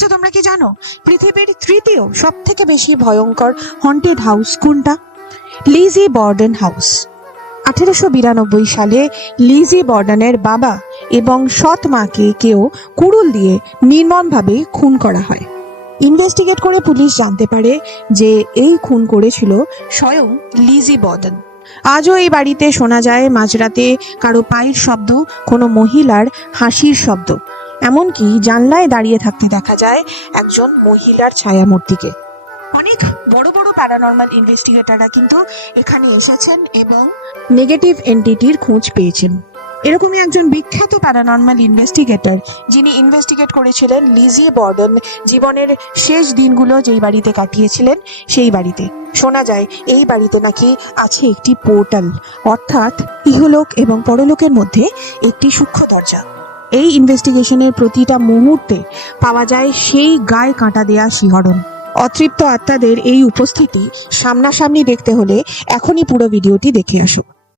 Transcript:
আচ্ছা, তোমরা কি জানো পৃথিবীর তৃতীয় সব থেকে বেশি ভয়ঙ্কর হন্টেড হাউস কোনটা? Lizzie Borden house. 1892 সালে লিজি বর্ডেনের বাবা এবং সৎ মাকে কেউ কুড়ুল দিয়ে নির্মমভাবে খুন করা হয়। ইনভেস্টিগেট করে পুলিশ জানতে পারে যে এই খুন করেছিল স্বয়ং লিজি বর্ডেন। আজও এই বাড়িতে শোনা যায় মাঝরাতে কারো পায়ের শব্দ, কোনো মহিলার হাসির শব্দ, এমনকি জানলায় দাঁড়িয়ে থাকতে দেখা যায় একজন মহিলার ছায়ামূর্তিকে। অনেক বড় বড় প্যারানর্মাল ইনভেস্টিগেটররা কিন্তু এখানে এসেছেন এবং নেগেটিভ এন্টিটির খোঁজ পেয়েছেন। এরকমই একজন বিখ্যাত প্যারানর্মাল ইনভেস্টিগেটর, যিনি ইনভেস্টিগেট করেছিলেন লিজি বর্ডেন জীবনের শেষ দিনগুলো যেই বাড়িতে কাটিয়েছিলেন সেই বাড়িতে। শোনা যায় এই বাড়িতে নাকি আছে একটি পোর্টাল, অর্থাৎ ইহলোক এবং পরলোকের মধ্যে একটি সূক্ষ্ম দরজা। এই ইনভেস্টিগেশনের প্রতিটা মুহূর্তে পাওয়া যায় সেই গায়ে কাঁটা দেয়া শিহরণ। অতৃপ্ত আত্মাদের এই উপস্থিতি সামনাসামনি দেখতে হলে এখনই পুরো ভিডিওটি দেখে আসো।